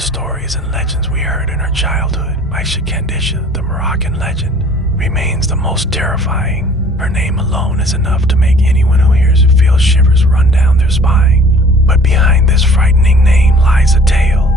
the stories and legends we heard in our childhood, Aisha Kandisha, the Moroccan legend, remains the most terrifying. Her name alone is enough to make anyone who hears it feel shivers run down their spine. But behind this frightening name lies a tale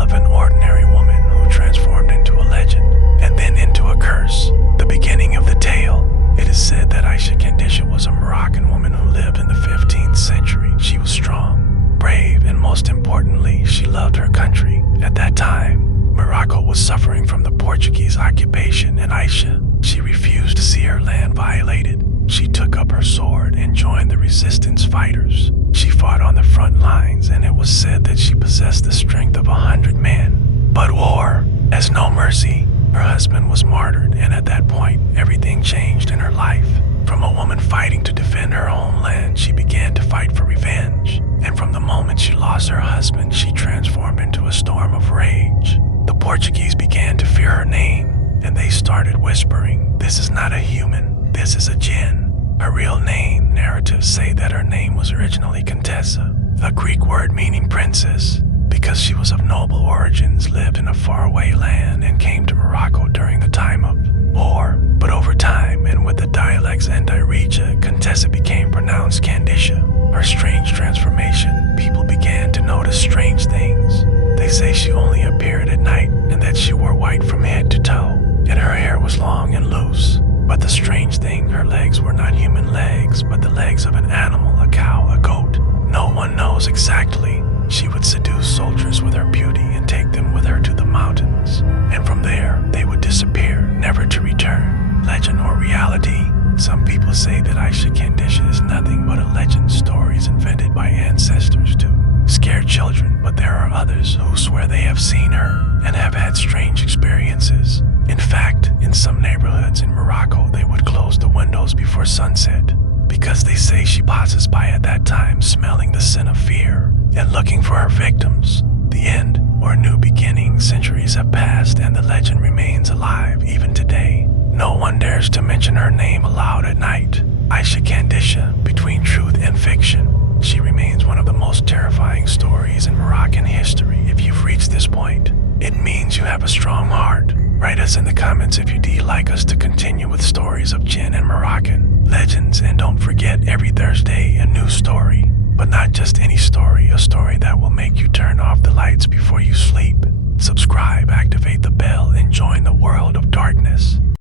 of an ordinary woman who transformed into a legend and then into a curse. The beginning of the tale. It is said that Aisha Kandisha was a Moroccan woman who lived in the 15th century. She was strong, brave, and most importantly, she loved her country. At that time, Morocco was suffering from the Portuguese occupation, and Aisha, she refused to see her land violated. She took up her sword and joined the resistance fighters. She fought on the front lines, and it was said that she possessed the strength of 100 men. But war has no mercy. Her husband was martyred, and at that point, everything changed in her life. From a woman fighting to defend her homeland, she began to fight for revenge. And from the moment she lost her husband, she transformed into a storm of rage. The Portuguese began to fear her name, and they started whispering, "This is not a human, this is a Jinn." Her real name, narratives say that her name was originally Contessa, a Greek word meaning princess. Because she was of noble origins, lived in a faraway land, and came to Morocco during the time of war. But over time, and with the dialects and Dirija, Contessa became pronounced Kandisha. Her strange transformation, people began to notice strange things. They say she only appeared at night, and that she wore white from head to toe, and her hair was long and loose. But the strange thing, her legs were not human legs, but the legs of an animal, a cow, a goat. No one knows exactly. She would seduce soldiers with her beauty and take them with her to the mountains. And from there, they would disappear, never to return. Legend or reality? Some people say that Aisha Kandisha is nothing but a legend, stories invented by ancestors to scare children, but there are others who swear they have seen her and have had strange experiences. In fact, in some neighborhoods in Morocco, they would close the windows before sunset because they say she passes by at that time, smelling the scent of fear and looking for her victims. The end or new beginning. Centuries have passed and the legend remains alive even today. No one dares to mention her name aloud at night. Aisha Kandisha, between truth and fiction. She remains one of the most terrifying stories in Moroccan history. If you've reached this point, it means you have a strong heart. Write us in the comments if you'd like us to continue with stories of Jinn and Moroccan legends, and don't forget, every Thursday a new story. But not just any story, a story that will make you turn off the lights before you sleep. Subscribe, activate the bell, and join the world of darkness.